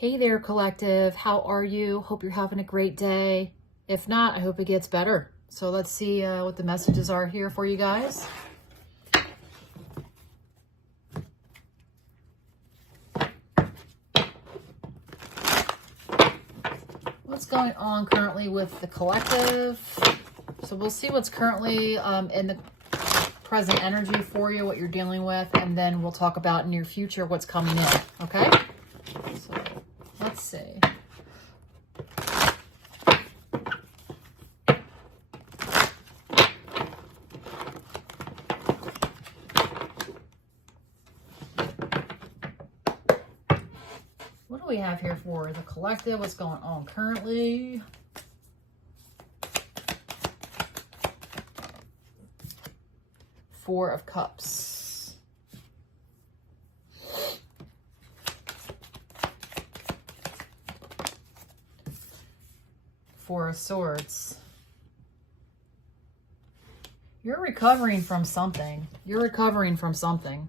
Hey there, collective. How are you? Hope you're having a great day. If not, I hope it gets better. So let's see what the messages are here for you guys. What's going on currently with the collective? So we'll see what's currently in the present energy for you, what you're dealing with, and then we'll talk about near future, what's coming in, okay? So let's see. What do we have here for the collective? What's going on currently? Four of Cups. Four of Swords. You're recovering from something. You're recovering from something.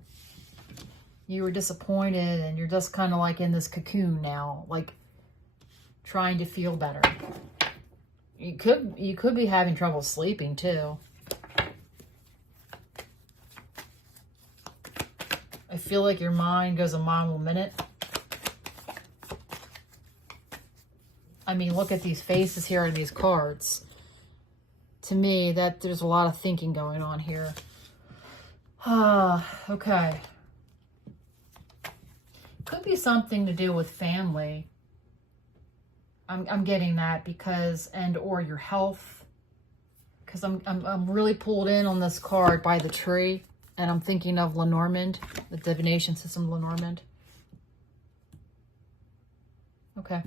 You were disappointed and you're just kind of like in this cocoon now, like trying to feel better. You could be having trouble sleeping too. I feel like your mind goes a mile a minute. I mean, look at these faces here and these cards. To me, that there's a lot of thinking going on here. Okay. Could be something to do with family. I'm getting that because, and or your health. Because I'm really pulled in on this card by the tree. And I'm thinking of Lenormand, the divination system Lenormand. Okay.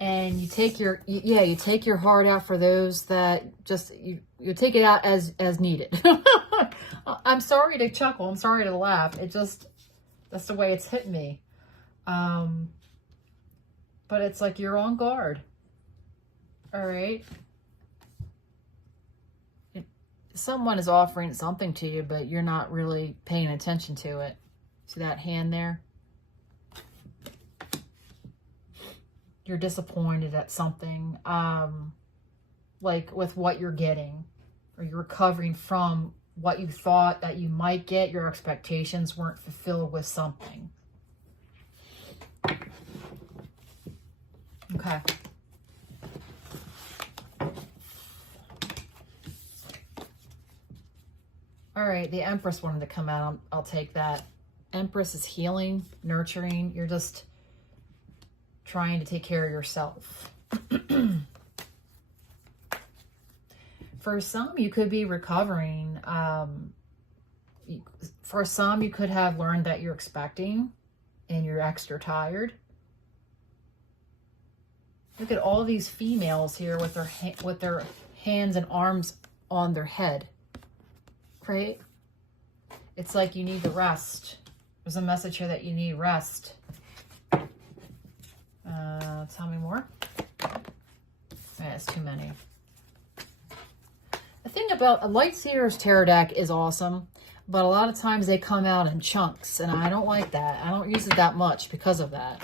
And you take your, you take your heart out for those that just, you take it out as needed. I'm sorry to chuckle. I'm sorry to laugh. It just, that's the way it's hit me. But it's like you're on guard. All right. Someone is offering something to you, but you're not really paying attention to it. See that hand there? You're disappointed at something, like with what you're getting, or you're recovering from what you thought that you might get. Your expectations weren't fulfilled with something. Okay. All right, the Empress wanted to come out. I'll take that. Empress is healing, nurturing. You're just trying to take care of yourself. For some, you could be recovering. For some, you could have learned that you're expecting and you're extra tired. Look at all these females here with their hands and arms on their head. Right? It's like you need the rest. There's a message here that you need rest. Tell me more. That's too many. The thing about a Light Seer's Tarot deck is awesome, but a lot of times they come out in chunks, and I don't like that. I don't use it that much because of that.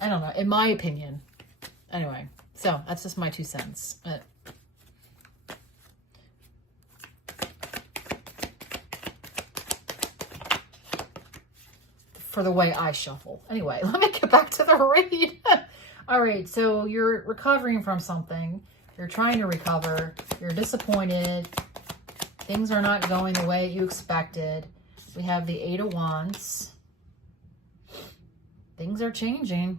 I don't know, in my opinion. Anyway, so that's just my 2 cents. For the way I shuffle. Anyway, let me get back to the read. All right, so you're recovering from something. You're trying to recover. You're disappointed. Things are not going the way you expected. We have the 8 of Wands. Things are changing.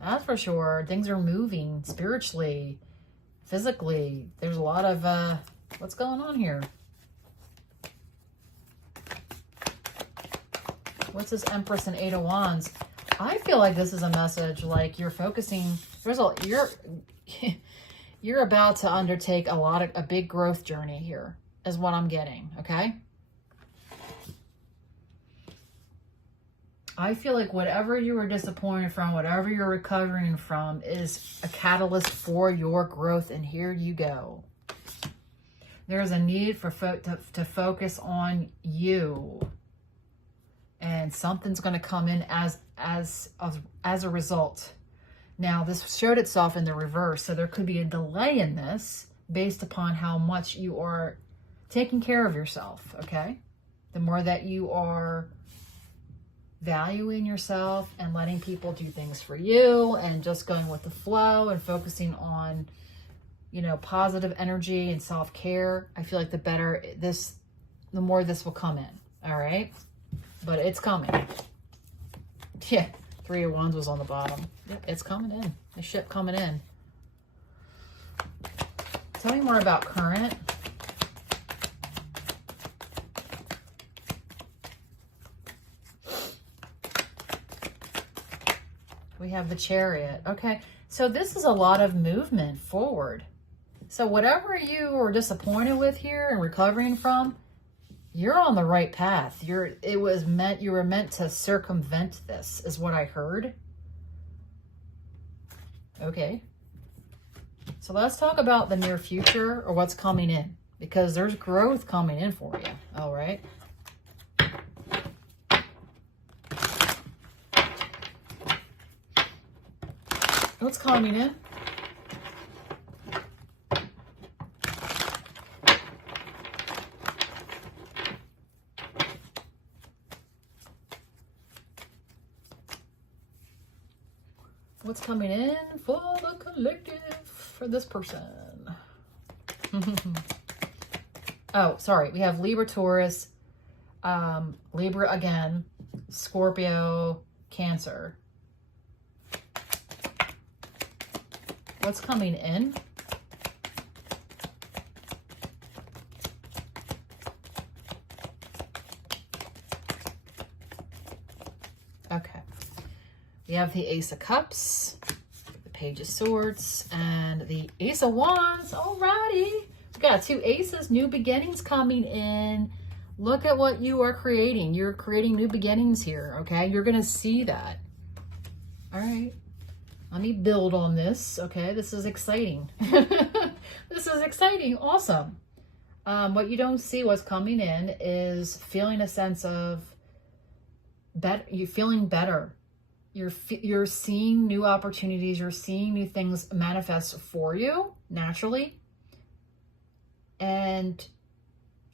That's for sure. Things are moving spiritually, physically. There's a lot of, what's going on here? What's this Empress and 8 of Wands? I feel like this is a message like you're focusing, you're about to undertake a big growth journey here is what I'm getting, okay? I feel like whatever you were disappointed from, whatever you're recovering from is a catalyst for your growth, and here you go. There's a need for to focus on you. and something's going to come in as a result. Now, this showed itself in the reverse, so there could be a delay in this based upon how much you are taking care of yourself, okay? The more that you are valuing yourself and letting people do things for you and just going with the flow and focusing on, you know, positive energy and self-care, I feel like the more this will come in, all right? But it's coming. Yeah, 3 of Wands was on the bottom. Yep, it's coming in. The ship coming in. Tell me more about current. We have the Chariot. Okay, so this is a lot of movement forward. So whatever you were disappointed with here and recovering from, you're on the right path. You were meant to circumvent this, is what I heard. Okay. So let's talk about the near future, or what's coming in, because there's growth coming in for you. All right. What's coming in? What's coming in for the collective for this person? Oh, sorry. We have Libra, Taurus, Libra again, Scorpio, Cancer. What's coming in? Okay. We have the Ace of Cups, the Page of Swords, and the Ace of Wands. Alrighty. We got 2 aces, new beginnings coming in. Look at what you are creating. You're creating new beginnings here, okay? You're going to see that. All right. Let me build on this, okay? This is exciting. This is exciting. Awesome. What you don't see what's coming in is feeling a sense of you're feeling better. You're seeing new opportunities. You're seeing new things manifest for you naturally. And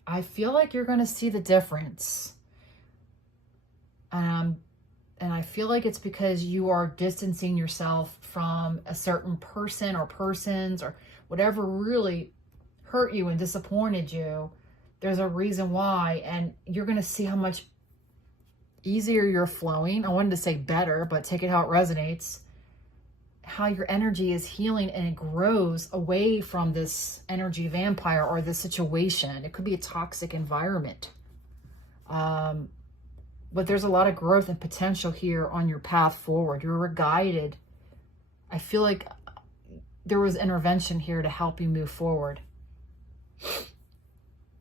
I feel like you're going to see the difference. And I feel like it's because you are distancing yourself from a certain person or persons or whatever really hurt you and disappointed you. There's a reason why, and you're going to see how much easier you're flowing. I wanted to say better, but take it how it resonates. How your energy is healing and it grows away from this energy vampire or this situation. It could be a toxic environment. But there's a lot of growth and potential here on your path forward. You're guided. I feel like there was intervention here to help you move forward.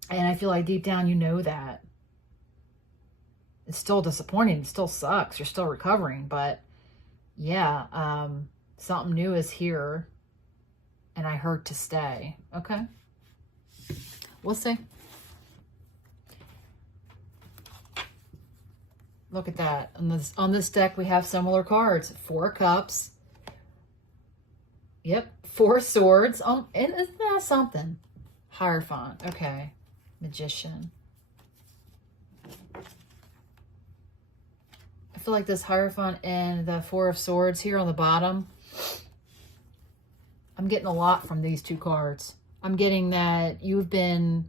And I feel like deep down you know that. It's still disappointing. It still sucks. You're still recovering. But yeah, something new is here. And I heard to stay. Okay. We'll see. Look at that. On this deck, we have similar cards. 4 Cups. Yep. 4 Swords. And isn't that something? Hierophant. Okay. Magician. I feel like this Hierophant and the 4 of Swords here on the bottom. I'm getting a lot from these 2 cards. I'm getting that you've been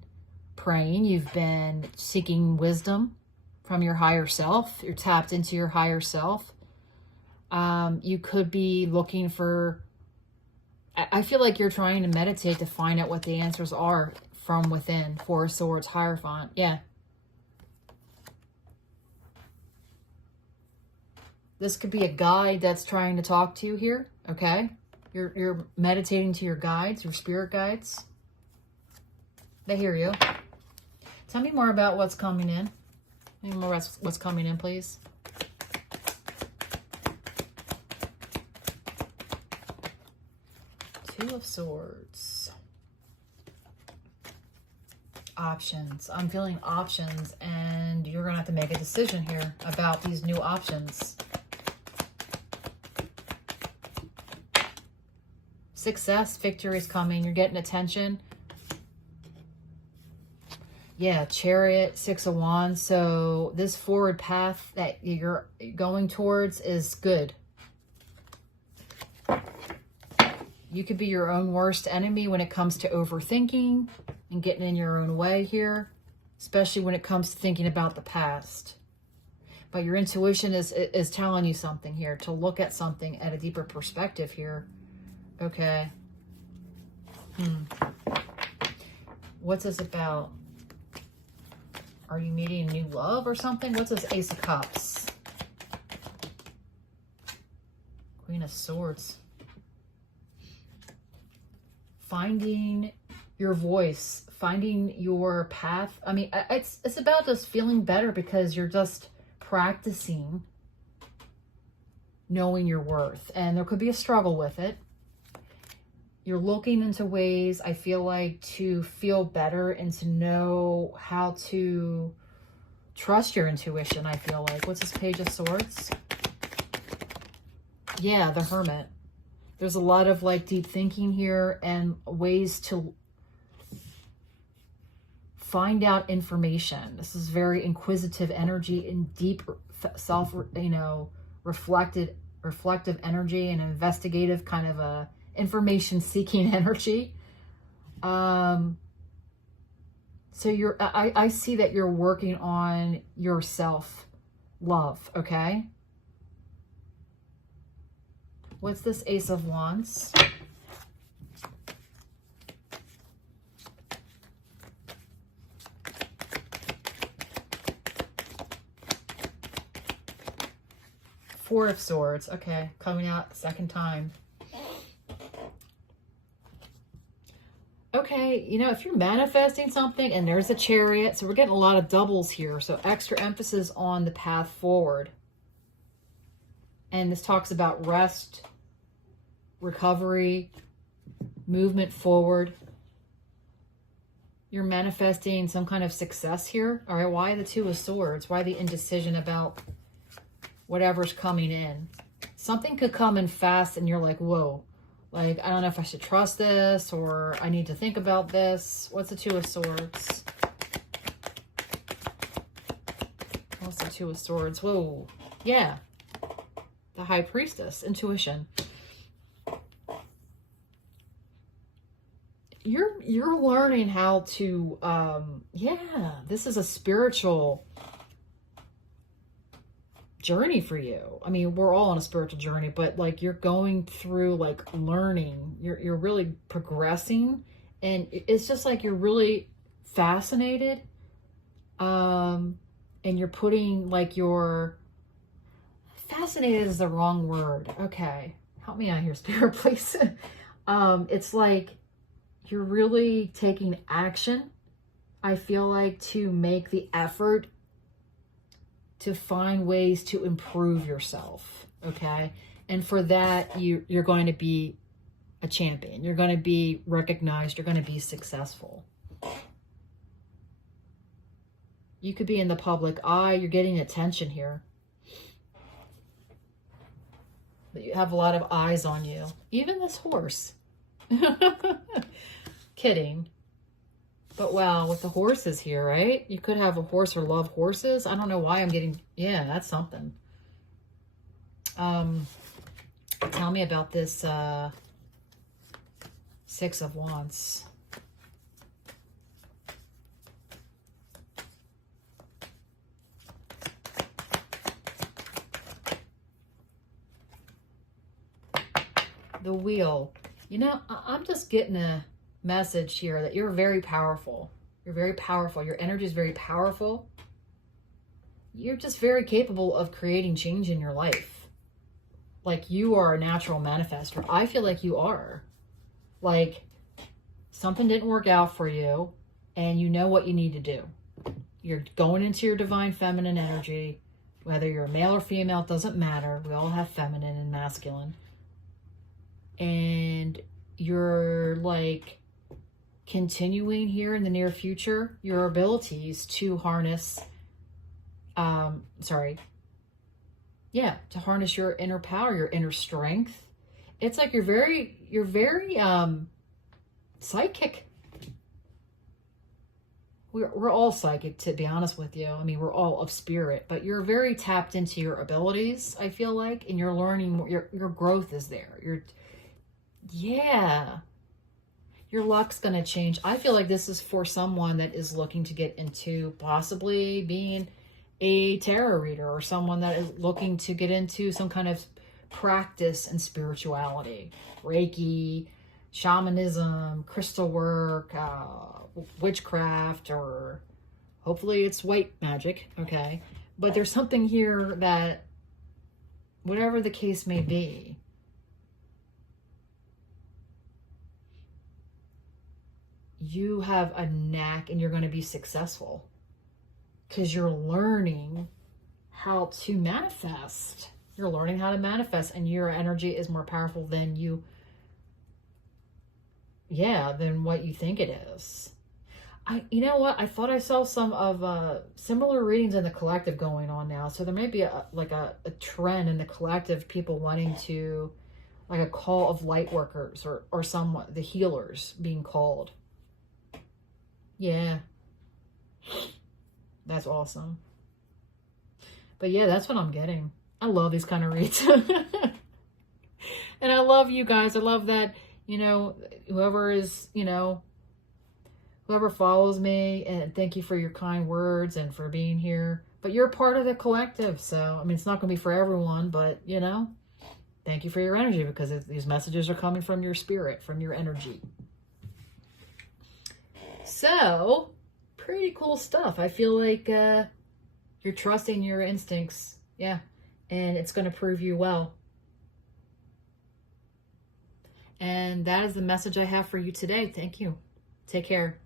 praying. You've been seeking wisdom from your higher self. You're tapped into your higher self. You could be looking for, I feel like you're trying to meditate to find out what the answers are from within. 4 Swords, Hierophant. Yeah. This could be a guide that's trying to talk to you here. Okay. You're meditating to your guides, your spirit guides. They hear you. Tell me more about what's coming in. Any more what's coming in, please? Two of Swords. Options. I'm feeling options and and you're going to have to make a decision here about these new options. Success, victory is coming. You're getting attention. Yeah, Chariot, Six of Wands. So this forward path that you're going towards is good. You could be your own worst enemy when it comes to overthinking and getting in your own way here, especially when it comes to thinking about the past. But your intuition is telling you something here, to look at something at a deeper perspective here. Okay. What's this about? Are you meeting new love or something? What's this Ace of Cups? Queen of Swords. Finding your voice, finding your path. I mean, it's about just feeling better because you're just practicing knowing your worth. And there could be a struggle with it. You're looking into ways, I feel like, to feel better and to know how to trust your intuition, I feel like. What's this Page of Swords? Yeah, the Hermit. There's a lot of like deep thinking here and ways to find out information. This is very inquisitive energy and deep self, reflective energy and investigative kind of a information seeking energy. So I see that you're working on your self-love, okay? What's this Ace of Wands? Four of Swords. Okay, coming out second time. Okay, you know, if you're manifesting something and there's a Chariot, so we're getting a lot of doubles here. So extra emphasis on the path forward. And this talks about rest, recovery, movement forward. You're manifesting some kind of success here. All right, why the Two of Swords? Why the indecision about whatever's coming in? Something could come in fast and you're like, whoa. Like, I don't know if I should trust this or I need to think about this. What's the Two of Swords? What's the Two of Swords? Whoa. Yeah. The High Priestess. Intuition. You're learning how to, yeah, this is a spiritual journey for you. I mean, we're all on a spiritual journey, but like you're going through like learning, you're really progressing, and it's just like you're really fascinated, and you're putting like your fascinated is the wrong word. Okay, help me out here, Spirit, please. It's like you're really taking action, I feel like, to make the effort to find ways to improve yourself, okay? And for that, you're going to be a champion. You're going to be recognized. You're going to be successful. You could be in the public eye. You're getting attention here. But you have a lot of eyes on you. Even this horse. Kidding. But wow, with the horses here, right? You could have a horse or love horses. I don't know why I'm getting... Yeah, that's something. Tell me about this Six of Wands. The Wheel. You know, I'm just getting a message here that you're very powerful. You're very powerful. Your energy is very powerful. You're just very capable of creating change in your life. Like, you are a natural manifester. I feel like you are. Like, something didn't work out for you and you know what you need to do. You're going into your divine feminine energy. Whether you're male or female, it doesn't matter. We all have feminine and masculine. And you're like continuing here in the near future your abilities to harness sorry. Yeah, to harness your inner power, your inner strength. It's like you're very psychic. We're all psychic, to be honest with you. I mean, we're all of spirit, but you're very tapped into your abilities, I feel like, and you're learning more. Your growth is there. Yeah. Your luck's going to change. I feel like this is for someone that is looking to get into possibly being a tarot reader, or someone that is looking to get into some kind of practice and spirituality, Reiki, shamanism, crystal work, witchcraft, or hopefully it's white magic. Okay. But there's something here that, whatever the case may be, you have a knack and you're going to be successful because you're learning how to manifest. You're learning how to manifest, and your energy is more powerful than than what you think it is. You know what? I thought I saw some of similar readings in the collective going on now. So there may be a trend in the collective, people wanting to, like a call of light workers or somewhat the healers being called. Yeah. That's awesome. But yeah, that's what I'm getting. I love these kind of reads. And I love you guys. I love that, whoever follows me, and thank you for your kind words and for being here. But you're part of the collective. So, I mean, it's not going to be for everyone, but, thank you for your energy, because these messages are coming from your spirit, from your energy. So, pretty cool stuff. I feel like you're trusting your instincts. Yeah. And it's going to prove you well. And that is the message I have for you today. Thank you. Take care.